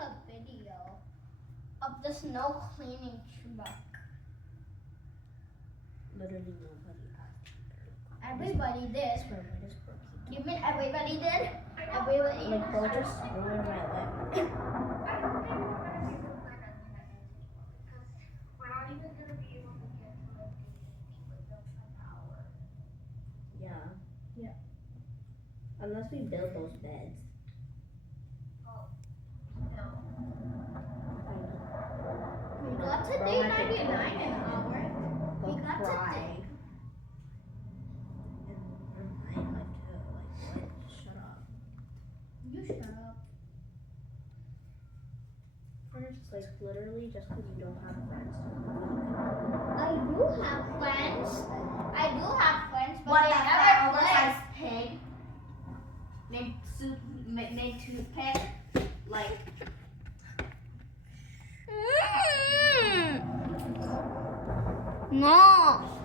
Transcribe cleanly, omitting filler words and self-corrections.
a video of the snow cleaning truck. Literally nobody asked. Everybody did. This bro. You mean everybody did? Everybody. Like, bro, just ruined my life. I don't think we're gonna be able to plan on the next week because we're not even gonna be able to get to like an hour. Yeah. Yeah. Unless we build those beds. Oh, no. We got to Bro, day I think 99 an hour. Go We got to cry. day. And I like to, like, what? Shut up. You shut up. First, like, literally, just because you don't have friends. I do have friends. But What, they that never play. oversized pig? Named Toothpick? Like, No.